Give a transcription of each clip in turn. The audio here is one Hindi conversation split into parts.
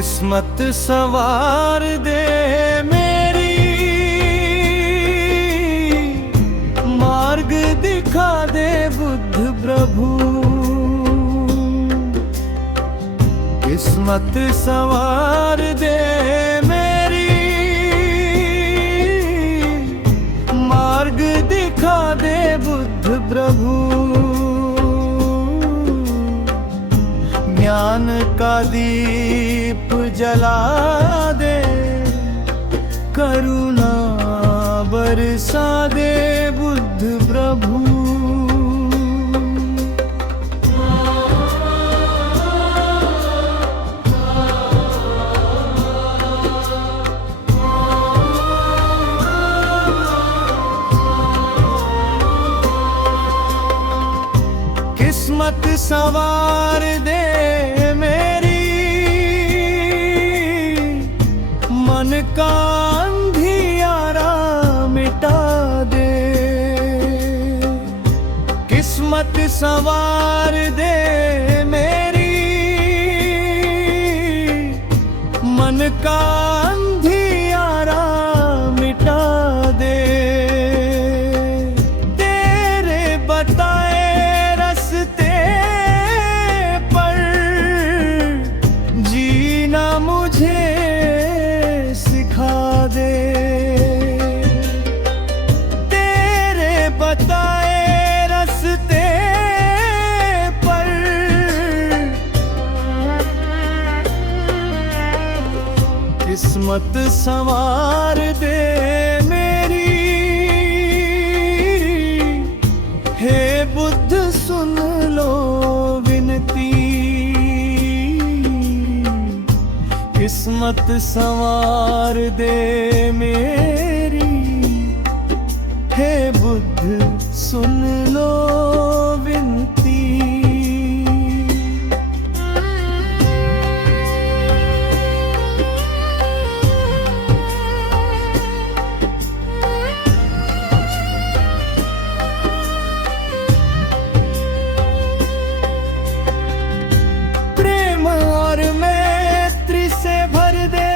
किस्मत संवार दे मेरी, मार्ग दिखा दे बुद्ध प्रभु। किस्मत संवार दे मेरी, मार्ग दिखा दे बुद्ध प्रभु। ज्ञान का दीप जला दे, करुणा बरसा दे बुद्ध प्रभु। किस्मत संवार दे मेरी, मन का अंधियारा मिटा दे। किस्मत संवार दे मेरी, मन का अंधियारा मिटा दे। तेरे बताए मुझे सिखा दे। तेरे बताए रास्ते पर किस्मत संवार दे मेरी। हे बुद्ध सुन लो विनती, किस्मत संवार दे मेरी। हे बुद्ध सुन लो विनती। प्रेम और मैत्री से भर दे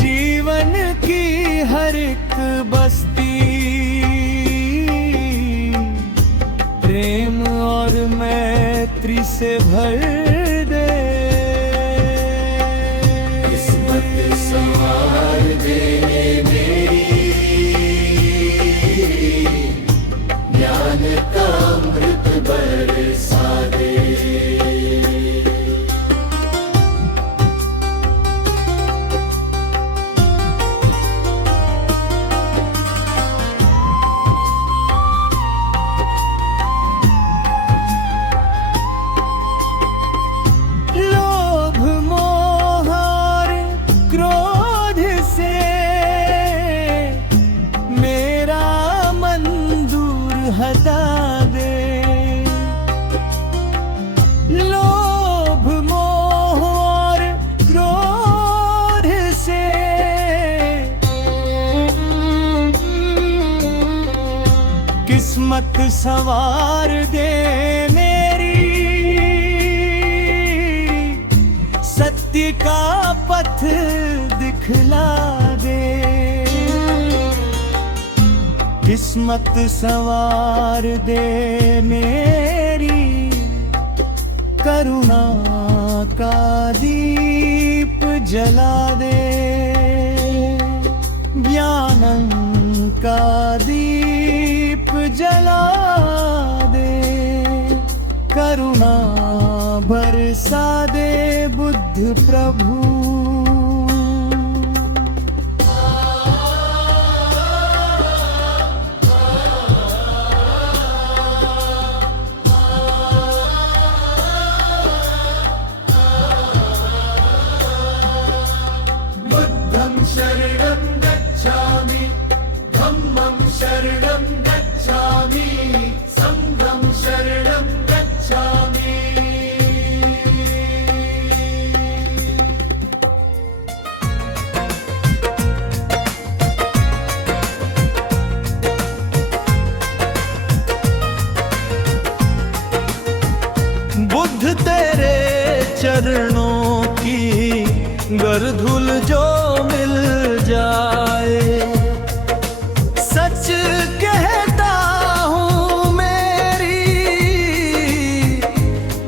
जीवन की हर एक बस्ती। प्रेम और मैत्री से भर दे, किस्मत संवार दे मेरी, ज्ञान का अमृत बरसा दे। लोभ मोह और क्रोध से मेरा मन दूर हटा दे। लोभ मोह और क्रोध से किस्मत संवार दे मेरी। सत्य का पथ दिखला दे, किस्मत संवार दे मेरी। करुणा का दीप जला दे, ज्ञान का दीप जला दे। करुणा बरसा दे बुद्ध प्रभु। बुद्धं शरणं गच्छामि, धम्मं शरणं गच्छामि, संघं शरणं गच्छामि। बुद्ध तेरे गर धुल जो मिल जाए। सच कहता हूँ मेरी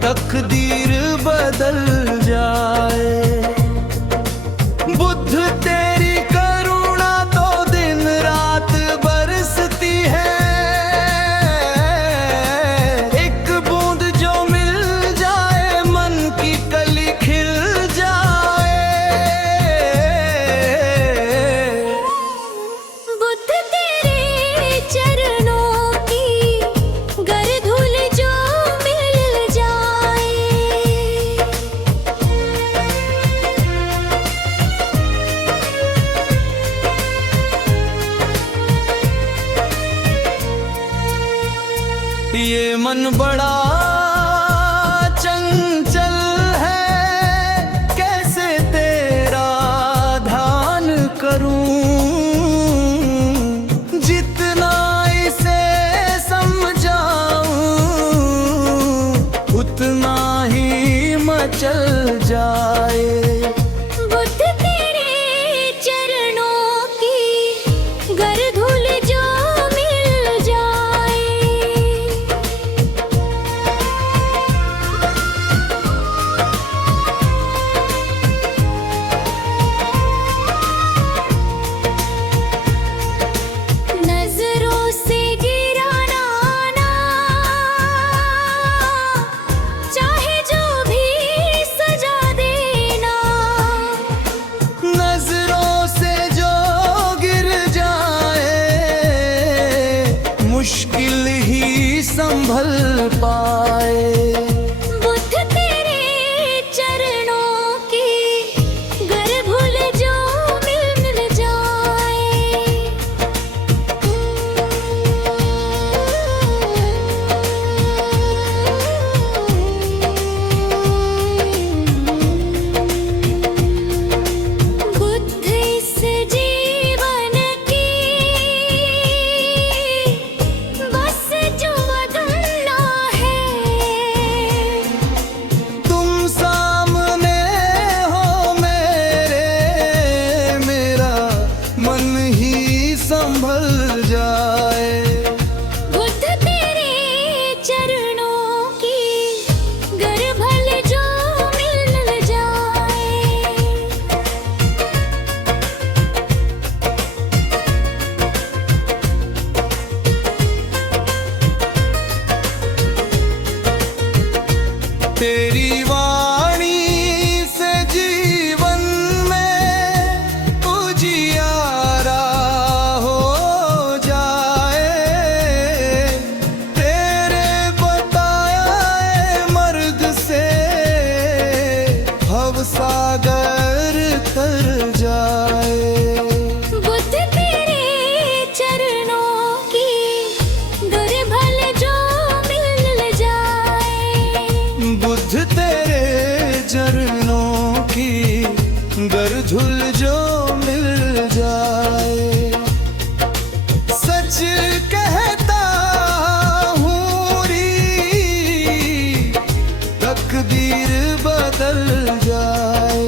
तकदीर बदल जाए। बुद्ध तेरी करुणा तो दिन रात बरसती है। एक बूंद जो मिल जाए मन की कली खिल जाए। बुद्ध तेरे चरणों की गर धूल जो मिल जाए। ये मन बड़ा चंचल है, कैसे तेरा ध्यान करूं। जितना इसे समझाऊं उतना ही मचल जाए। बुद्ध तेरे चरणों की गर धूल जो मिल जाए। नजरों से गिराना ना, चाहे जो भी सजा देना। नजरों से जो गिर जाए मुश्किल ही संभल पाए। बुद्ध तेरे चरणों की गर धूल जो मिल जाए। बुद्ध इस जीवन की बस जो अधूरा है। तुम सामने हो मेरे, मेरा मन ही संभल जाए। बुद्ध तेरे चरणों की गर भल जो मिल जाए। तेरी वाणी से जीवन में उजियारा हो जाए। तेरे बताए मर्ग से भवसागर तर जाए। बुद्ध तेरे चरणों की गर भल जो मिल जाए। बुद्ध तेरे चरणों की गर झुल जो मिल जाए। सच कहता हूँ री तकदीर बदल जाए।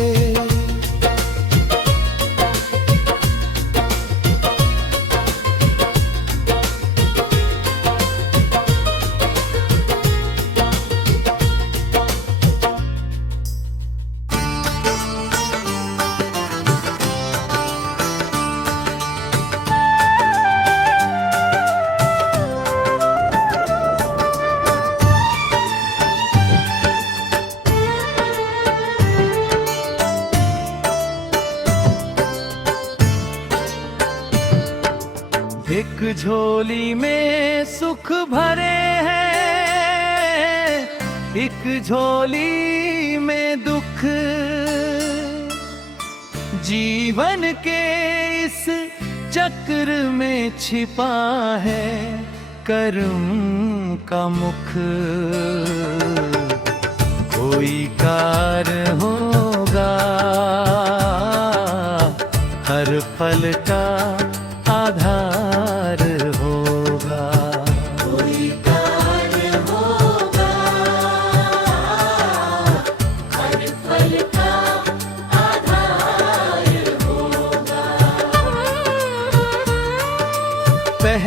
एक झोली में सुख भरे हैं, एक झोली में दुख। जीवन के इस चक्र में छिपा है कर्म का मुख। कोई कार होगा हर फल का आधार होगा। कोई कार्य होगा हर फल का आधार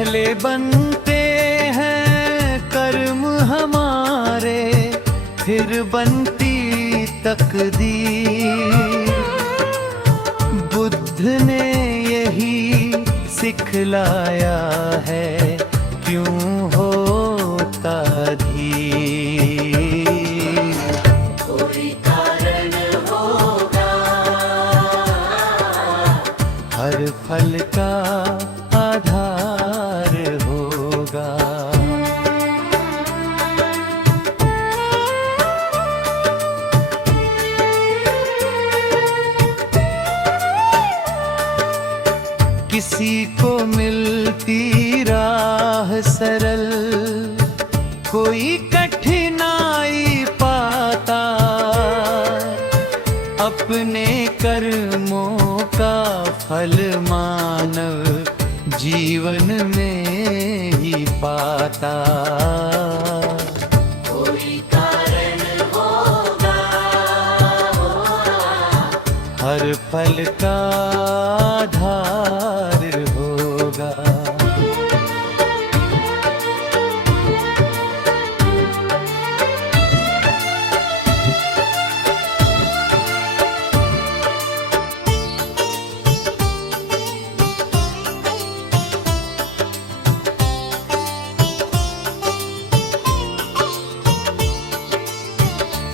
पहले बनते हैं कर्म हमारे, फिर बनती तकदीर। बुद्ध ने यही सिखलाया है, क्यों होता धीर। कोई कारण होगा, हर फल का आधार होगा। किसी को मिलती राह सरल, कोई कठिनाई पाता। अपने कर्मों का फल मानव जीवन में ही पाता। कोई कारण होगा, हर फल का आधार होगा।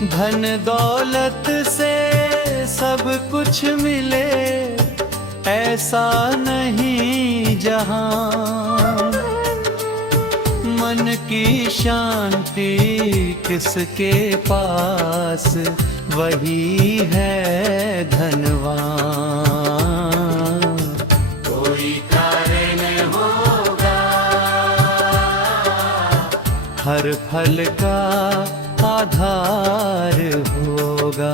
धन दौलत से सब कुछ मिले, ऐसा नहीं जहां। मन की शांति किसके पास, वही है धनवान। कोई कारण होगा, हर फल का आधार होगा।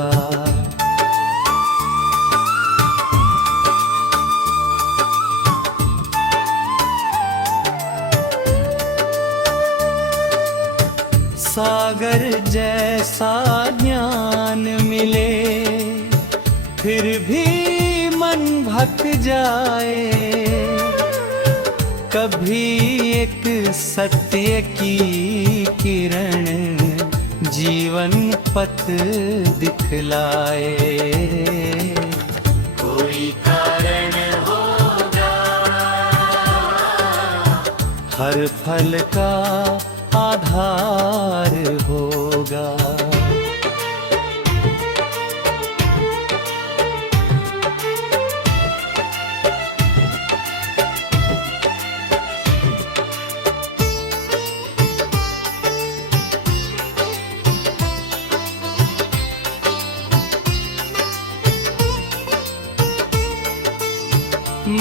सागर जैसा ज्ञान मिले, फिर भी मन भटक जाए। कभी एक सत्य की किरण जीवन पथ दिखलाए। कोई कारण होगा, हर फल का आधार होगा।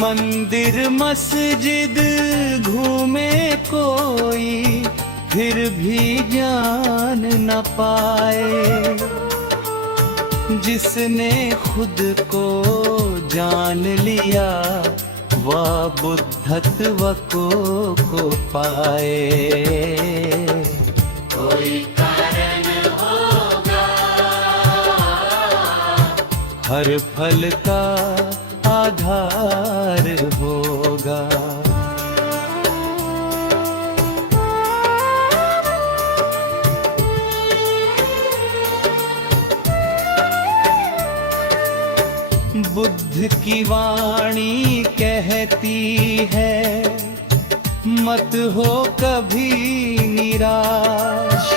मंदिर मस्जिद घूमे कोई, फिर भी ज्ञान न पाए। जिसने खुद को जान लिया, वह बुद्धत्व को पाए। कोई कारण होगा, हर फल का आधार होगा। बुद्ध की वाणी कहती है, मत हो कभी निराश।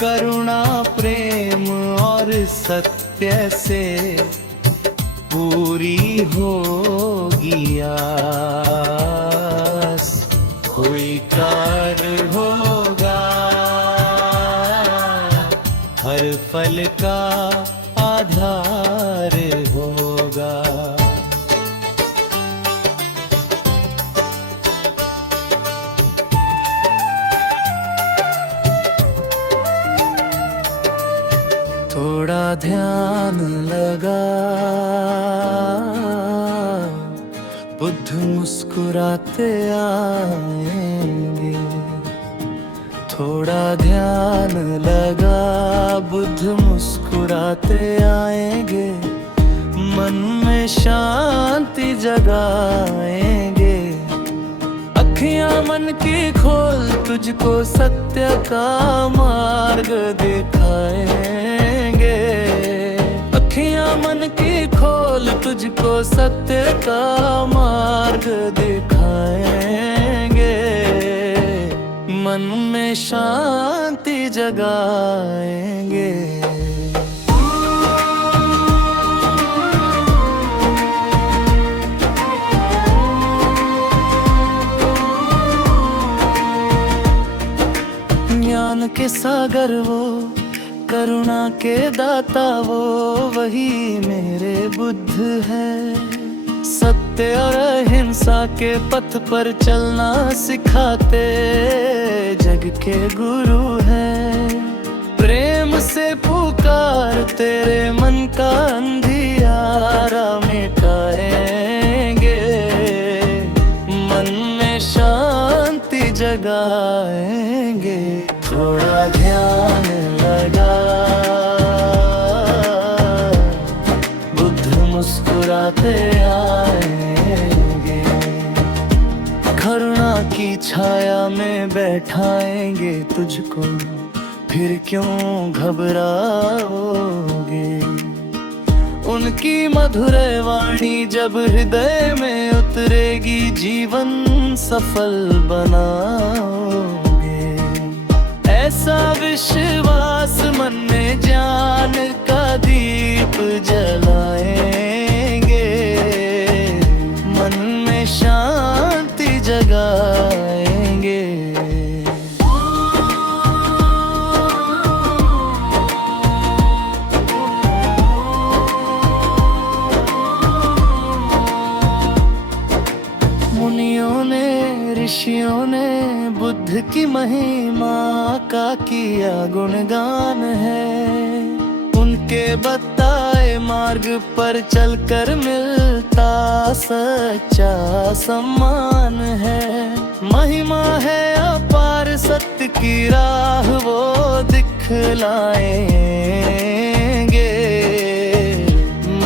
करुणा प्रेम और सत्य से पूरी होगी आस। कोई कार्य होगा, हर फल का आधार होगा। थोड़ा ध्यान लगा, बुद्ध मुस्कुराते आएंगे। थोड़ा ध्यान लगा, बुद्ध मुस्कुराते आएंगे। मन में शांति जगाएंगे। अखियां मन की खोल, तुझको सत्य का मार्ग दिखाएंगे। अखियां मन की खोल, तुझको सत्य का मार्ग दिखाएंगे। मन में शांति जगाएंगे। ज्ञान के सागर वो, करुणा के दाता वो, वही मेरे बुद्ध है। सत्य और अहिंसा के पथ पर चलना सिखाते जग के गुरु है। प्रेम से पुकार तेरे मन का अंधियारा मिटाएंगे। मन में शांति जगाएंगे। थोड़ा ध्यान लगा, बुद्ध मुस्कुराते आएंगे। करुणा की छाया में बैठाएंगे तुझको, फिर क्यों घबराओगे। उनकी मधुर वाणी जब हृदय में उतरेगी, जीवन सफल बनाओगे। ऐसा विश्वास मन में ज्ञान का दीप जलाएंगे। मन में शांति जगाएंगे। मुनियों ने, ऋषियों ने बुद्ध की महिमा का किया गुणगान है। उनके बताए मार्ग पर चलकर मिलता सच्चा सम्मान है। महिमा है अपार, सत्य की राह वो दिखलाएंगे।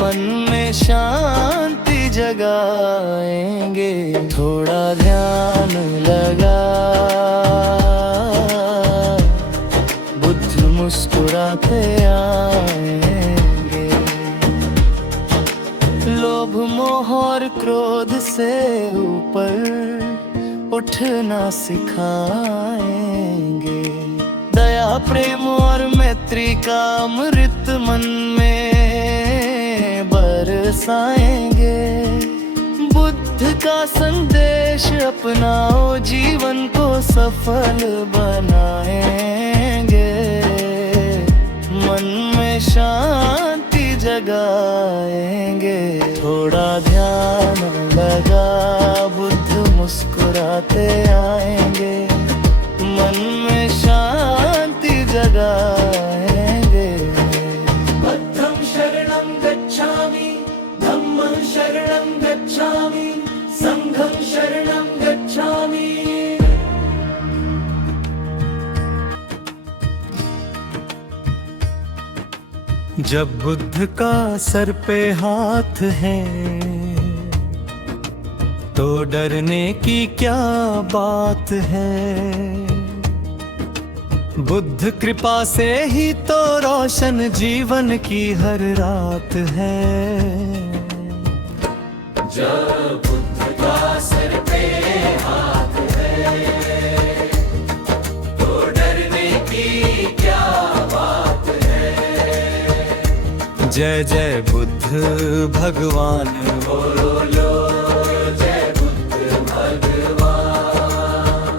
मन में शांति जगाएंगे। थोड़ा ध्यान लगा, बुद्ध मुस्कुराते आएंगे। लोभ मोह और क्रोध से ऊपर उठना सिखाएंगे। दया प्रेम और मैत्री का अमृत मन में बरसाएंगे। बुद्ध का संदेश अपनाओ, जीवन को सफल बनाएंगे। मन में शांति जगाएंगे। थोड़ा ध्यान लगा, बुद्ध मुस्कुराते आएंगे। मन में शांति जगाएंगे। बुद्धं शरणं गच्छामि, धम्मं शरणं गच्छामि, संघं शरणं गच्छामि। जब बुद्ध का सर पे हाथ है, तो डरने की क्या बात है। बुद्ध कृपा से ही तो रोशन जीवन की हर रात है। जब बुद्ध का सर पे हाथ है, तो डरने की क्या बात है। जय जय बुद्ध भगवान बोलो जय बुद्ध भगवान।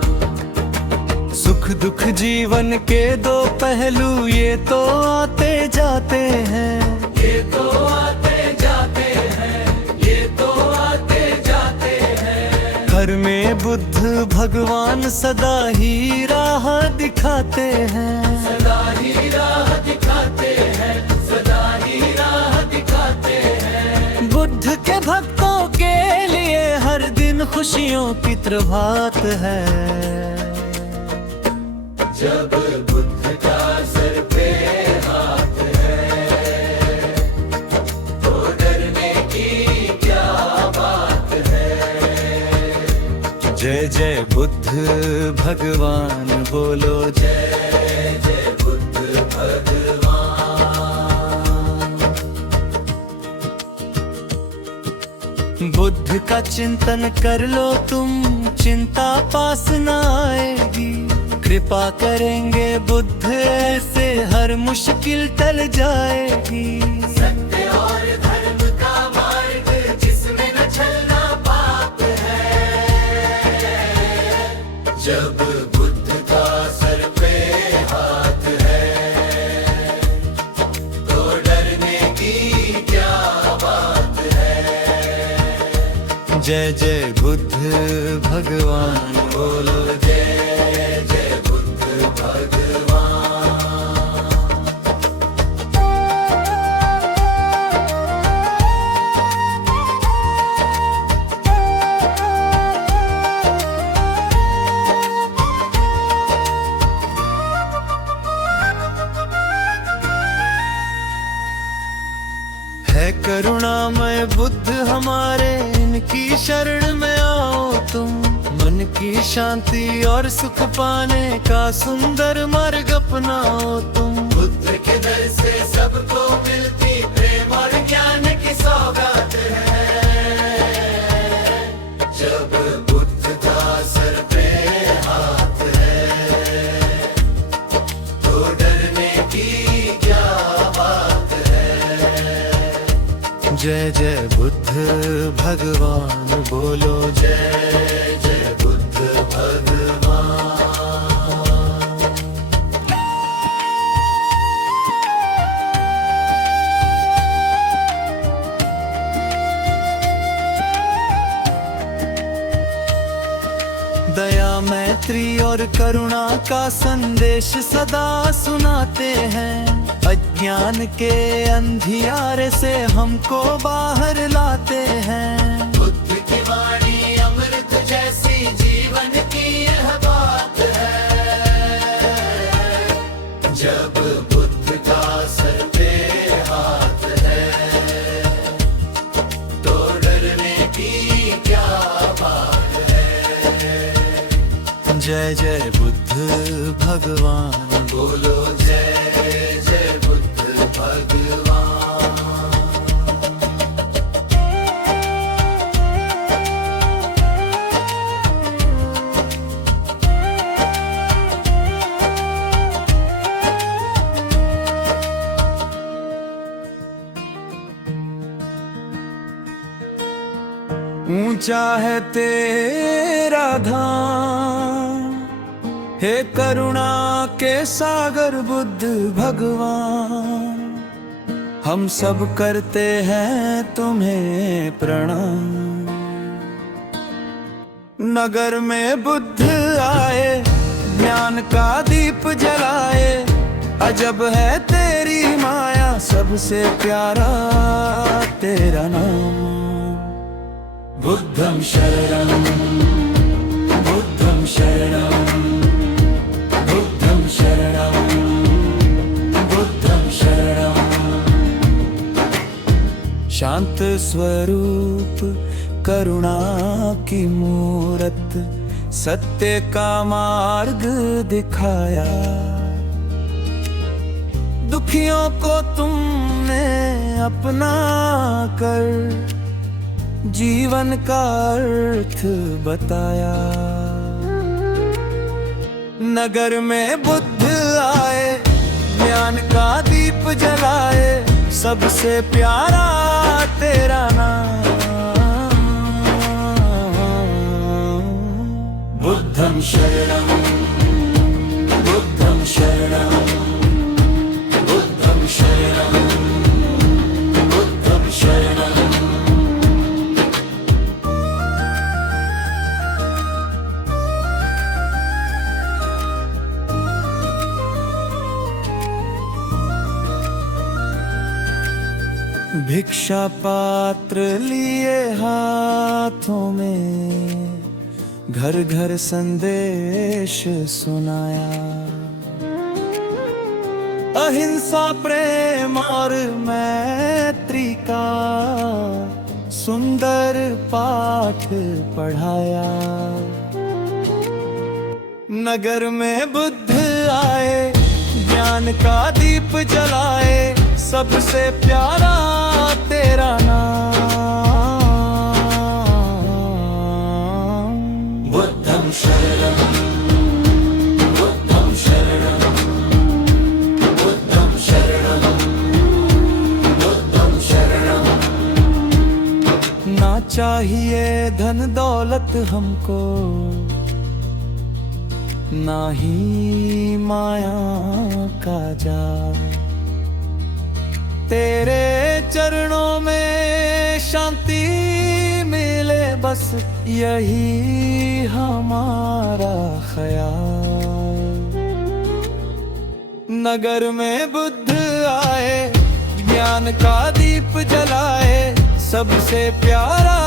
सुख दुख जीवन के दो पहलू ये तो आते जाते हैं। ये तो आते जाते हैं, ये तो आते जाते हैं। घर में बुद्ध भगवान सदा ही राह दिखाते हैं। सदा ही राह दिखाते हैं, सदा ही राह दिखाते हैं। बुद्ध के भक्तों के लिए हर दिन खुशियों की प्रभात है। जब बुद्ध का सर पे हाथ है, तो डरने की क्या बात है। जय जय जय बुद्ध भगवान बोलो जय जय बुद्ध भगवान। बुद्ध का चिंतन कर लो तुम, चिंता पास न आएगी। कृपा करेंगे बुद्ध ऐसे हर मुश्किल टल जाएगी। सत्य और धर्म का मार्ग जिसमें न चलना पाप है। जब बुद्ध का सर पे हाथ है तो डरने की क्या बात है। जय जय बुद्ध भगवान बोलो जय जय बुद्ध भगवान। है करुणामय बुद्ध हमारे, इनकी शरण में आओ तुम। मन की शांति और सुख पाने का सुंदर मार्ग अपनाओ तुम। बुद्ध के दर से सबको मिलती प्रेम और ज्ञान की सौगात है। जब बुद्ध का सर पे हाथ है तो डरने की क्या बात है। जय जय बुद्ध भगवान बोलो जय जय बुद्ध भगवान। दया मैत्री और करुणा का संदेश सदा सुनाते हैं। अज्ञान के अंधियारे से हमको बाहर लाते हैं। बुद्ध की वाणी अमृत जैसी जीवन की यह बात है। जब बुद्ध का सर पे हाथ है तो डरने की क्या बात है। जय जय बुद्ध भगवान बोलो जय जय बुद्ध भगवान। ऊंचा है तेरा धाम, हे करुणा के सागर बुद्ध भगवान। हम सब करते हैं तुम्हें प्रणाम। नगर में बुद्ध आए, ज्ञान का दीप जलाए। अजब है तेरी माया, सबसे प्यारा तेरा नाम। बुद्धं शरणं बुद्धं शरणं बुद्धं शरणं बुद्धं शरणं। शांत स्वरूप करुणा की मूरत, सत्य का मार्ग दिखाया। दुखियों को तुमने अपना कर जीवन का अर्थ बताया। नगर में बुद्ध आए, ज्ञान का दीप जलाए। सबसे प्यारा तेरा नाम। बुद्धं शरणं बुद्धं शरणं बुद्धं शरणं बुद्धं शरणं। भिक्षा पात्र लिए हाथों में, घर घर संदेश सुनाया। अहिंसा प्रेम और मैत्री का सुंदर पाठ पढ़ाया। नगर में बुद्ध आए, ज्ञान का दीप जलाए, सबसे प्यारा तेरा नाम। बुद्धं शरणं, बुद्धं शरणं, बुद्धं शरणं, बुद्धं शरणं। ना चाहिए धन दौलत हमको, ना ही माया का जाल। तेरे चरणों में शांति मिले, बस यही हमारा ख्याल। नगर में बुद्ध आए, ज्ञान का दीप जलाए, सबसे प्यारा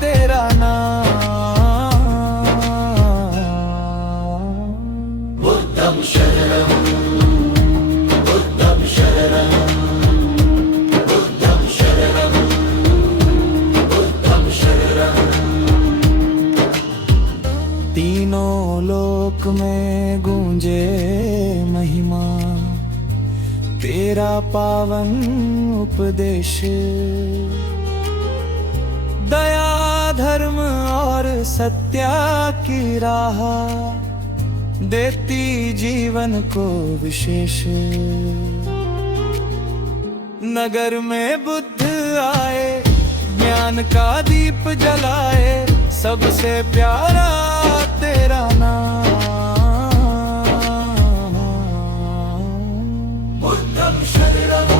तेरा नाम। बुद्धं शरणं, बुद्धं शरणं, बुद्धं शरणं, बुद्धं शरणं। तीनों लोक में गूंजे महिमा, तेरा पावन उपदेश। दया धर्म और सत्या की राह, देती जीवन को विशेष। नगर में बुद्ध आए, ज्ञान का दीप जलाए, सबसे प्यारा तेरा नाम। बुद्धं शरणं,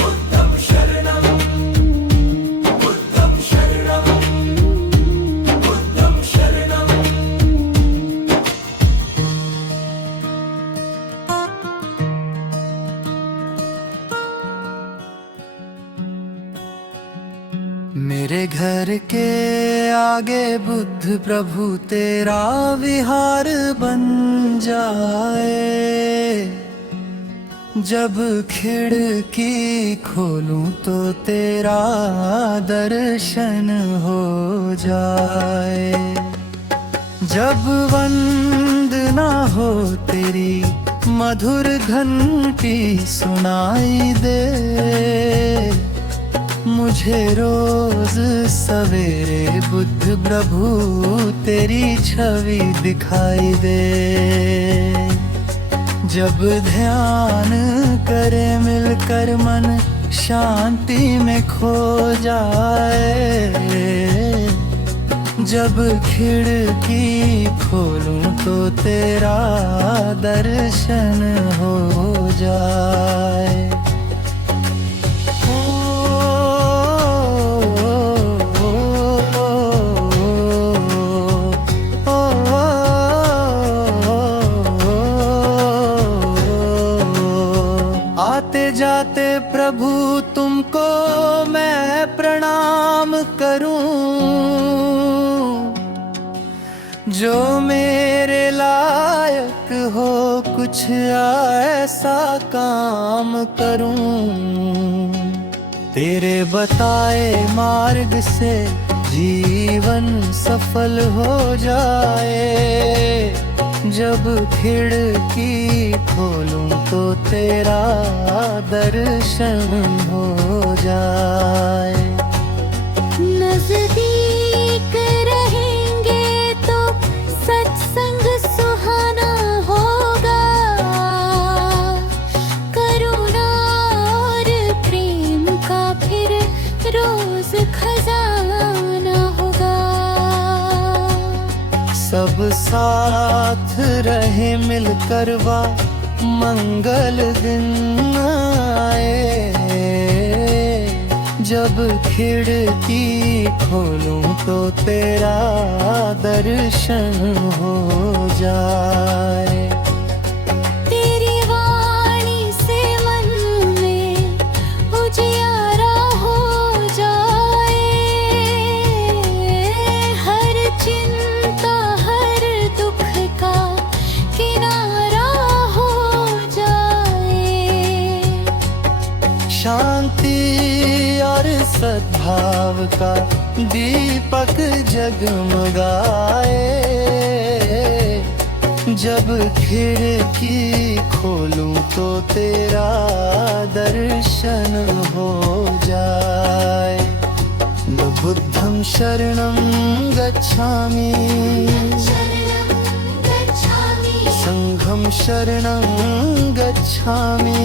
बुद्धं शरणं, बुद्धं शरणं, बुद्धं शरणं। मेरे घर के आगे बुद्ध प्रभु तेरा विहार बन जाए। जब खिड़की खोलूं तो तेरा दर्शन हो जाए। जब वंदना हो तेरी मधुर घंटी सुनाई दे, मुझे रोज सवेरे बुद्ध प्रभु तेरी छवि दिखाई दे। जब ध्यान करे मिलकर मन शांति में खो जाए। जब खिड़की खोलूं तो तेरा दर्शन हो जाए। आते जाते प्रभु तुमको मैं प्रणाम करूं, जो मेरे लायक हो कुछ ऐसा काम करूं। तेरे बताए मार्ग से जीवन सफल हो जाए। जब खिड़की खोलूं तो तेरा दर्शन हो जाए। नजदीक रहेंगे तो सत्संग सुहाना होगा। करुणा और प्रेम का फिर रोज खजाना होगा। सब साथ रहे मिलकर वा मंगल दिन आए। जब खिड़की खोलूं तो तेरा दर्शन हो जाए। तेरी वाणी से मन में उजियारा हो जाए। हर चिंता हर दुख का किनारा हो जाए। शांति और सद्भाव का दीपक जगमगाए। जब खिड़की खोलूं तो तेरा दर्शन हो जाए। न बुद्धं शरणं गच्छामि, संघं शरणं गच्छामि।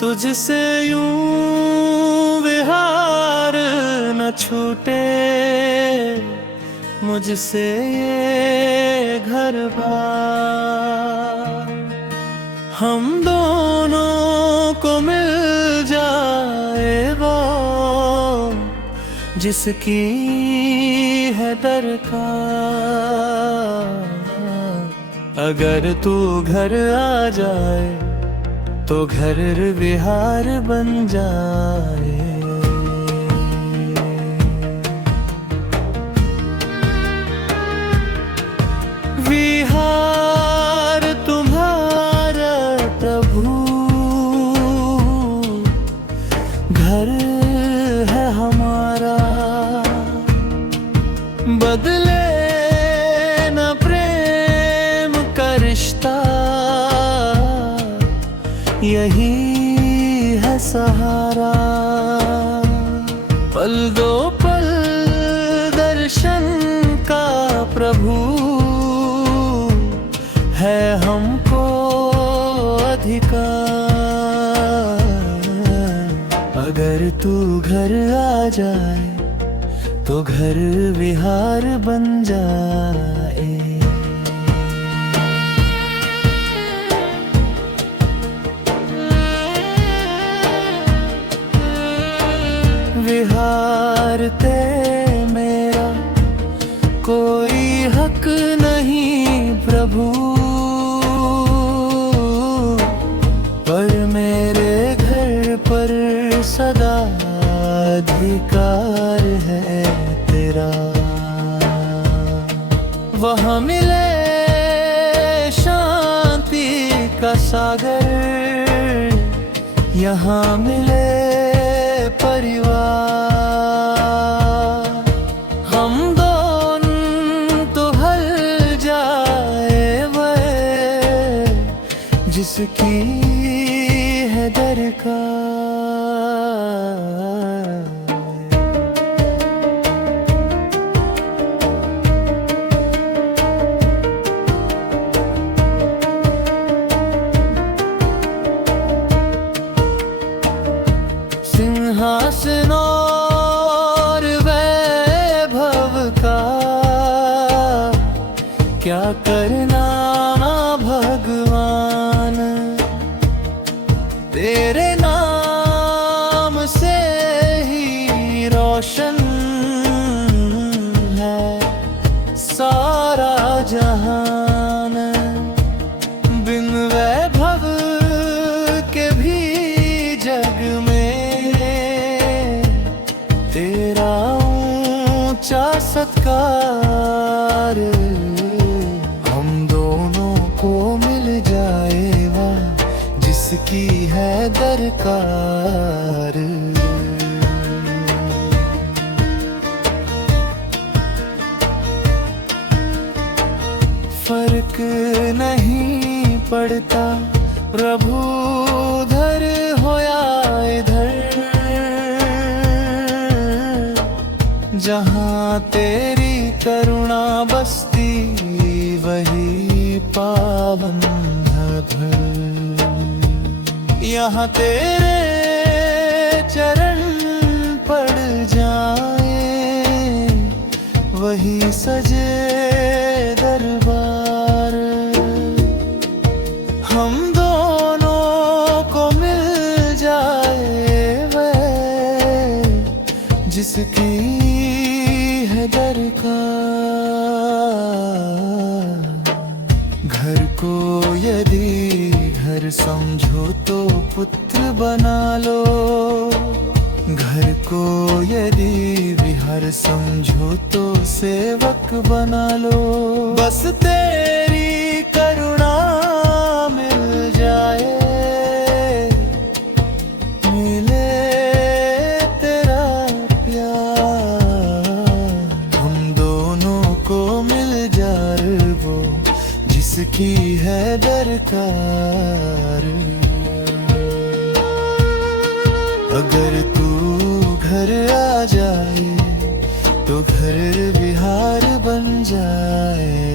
तुझसे यूं विहार न छूटे, मुझसे ये घर बार। हम दोनों को मिल जाए वो जिसकी है दरकार। अगर तू घर आ जाए तो घर विहार बन जाए। विहार तुम्हारा प्रभु, घर है हमारा। बदले न प्रेम का रिश्ता, यही है सहारा। पल दो पल दर्शन का प्रभु, है हमको अधिकार। अगर तू घर आ जाए तो घर विहार बन जाए। विहार ते मेरा कोई हक नहीं प्रभु, पर मेरे घर पर सदा अधिकार है तेरा। वहाँ मिले शांति का सागर, यहाँ मिले परिवार। हम दोनों तो हल जाए वह जिसकी है दरकार। सिंहासन और वैभव का क्या करना भगवान। तेरे नाम से ही रोशन है सारा जहान। बिन वैभव के भी जग में तेरा ऊंचा सत्कार। हम दोनों को मिल जाएगा जिसकी है दरकार। फर्क नहीं पड़ता प्रभु उधर हो या इधर, जहाँ तेरी करुणा बसती वही पावन है घर। यहाँ तेरे चरण पड़ जाए वही सजे दरबार। हम दोनों को मिल जाए वह जिसकी है दरकार। घर को यदि घर समझो तो पुत्र बना लो, घर को यदि विहार समझो तो सेवक बना लो, बस तेरी करुणा मिल जाए, मिले तेरा प्यार, हम दोनों को मिल जाए वो जिसकी है दरकार। अगर तू घर आ जाए तो घर विहार बन जाए।